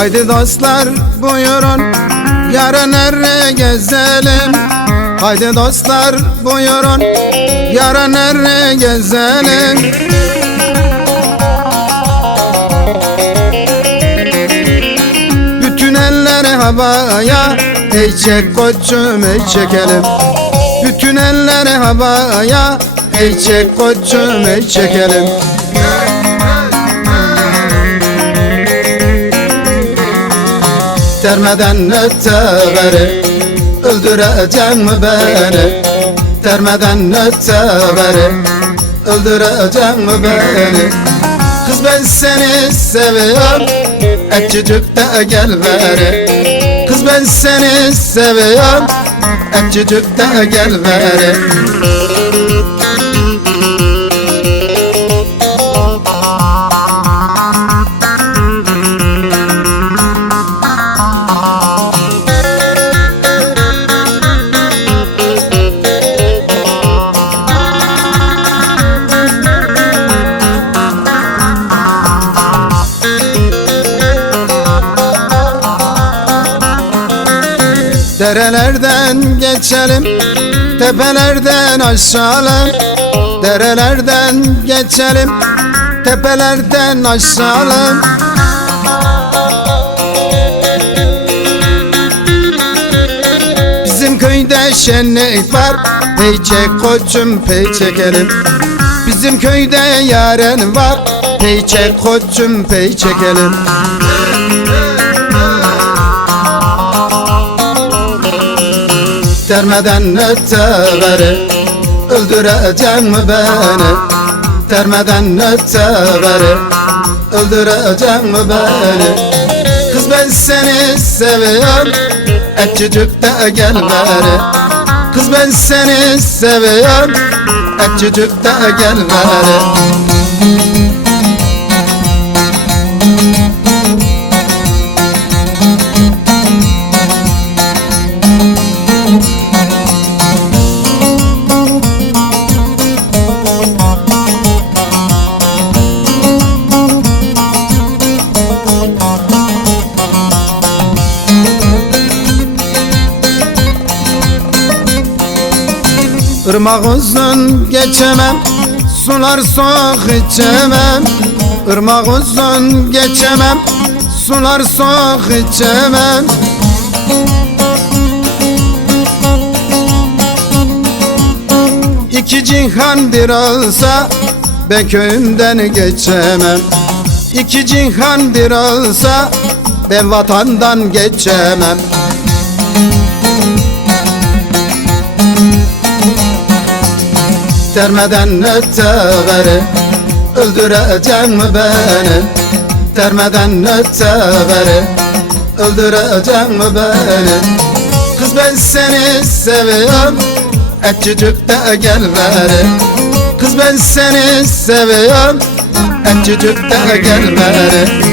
Haydi dostlar buyurun. Yarın nereye gezelim? Haydi dostlar buyurun. Yarın nereye gezelim? Bütün elleri havaya Ey çek koçum ey çekelim. Bütün elleri havaya Ey çek koçum ey çekelim Dermeden öteberi Öldüreceğim mi beni? Dermeden öteberi Öldüreceğim mi beni? Kız ben seni seviyorum. Etçicik de gel beri Kız ben seni seviyorum. Etçicik de gel beri Derelerden geçelim Tepelerden aşağılam Derelerden geçelim Tepelerden aşağılam Bizim köyde şenlik var Pey çek koçum pey çekelim Bizim köyde yaren var Pey çek koçum pey çekelim Dermeden öteberi Öldüreceğim mi beni? Dermeden öteberi Öldüreceğim mi beni? Kız ben seni seviyorum Etçicik de gel beri Kız ben seni seviyorum Etçicik de gel beri Irmak uzun geçemem Sular soğuk içemem. Irmak uzun geçemem Sular soğuk içemem. İki cihan bir olsa Ben köyümden geçemem. İki cihan bir olsa Ben vatandan geçemem Dermeden öteberi Öldüreceğim mi beni? Dermeden öteberi Öldüreceğim mi beni? Kız ben seni seviyorum. Etçicik de gel beri Kız ben seni seviyorum. Etçicik de gel beri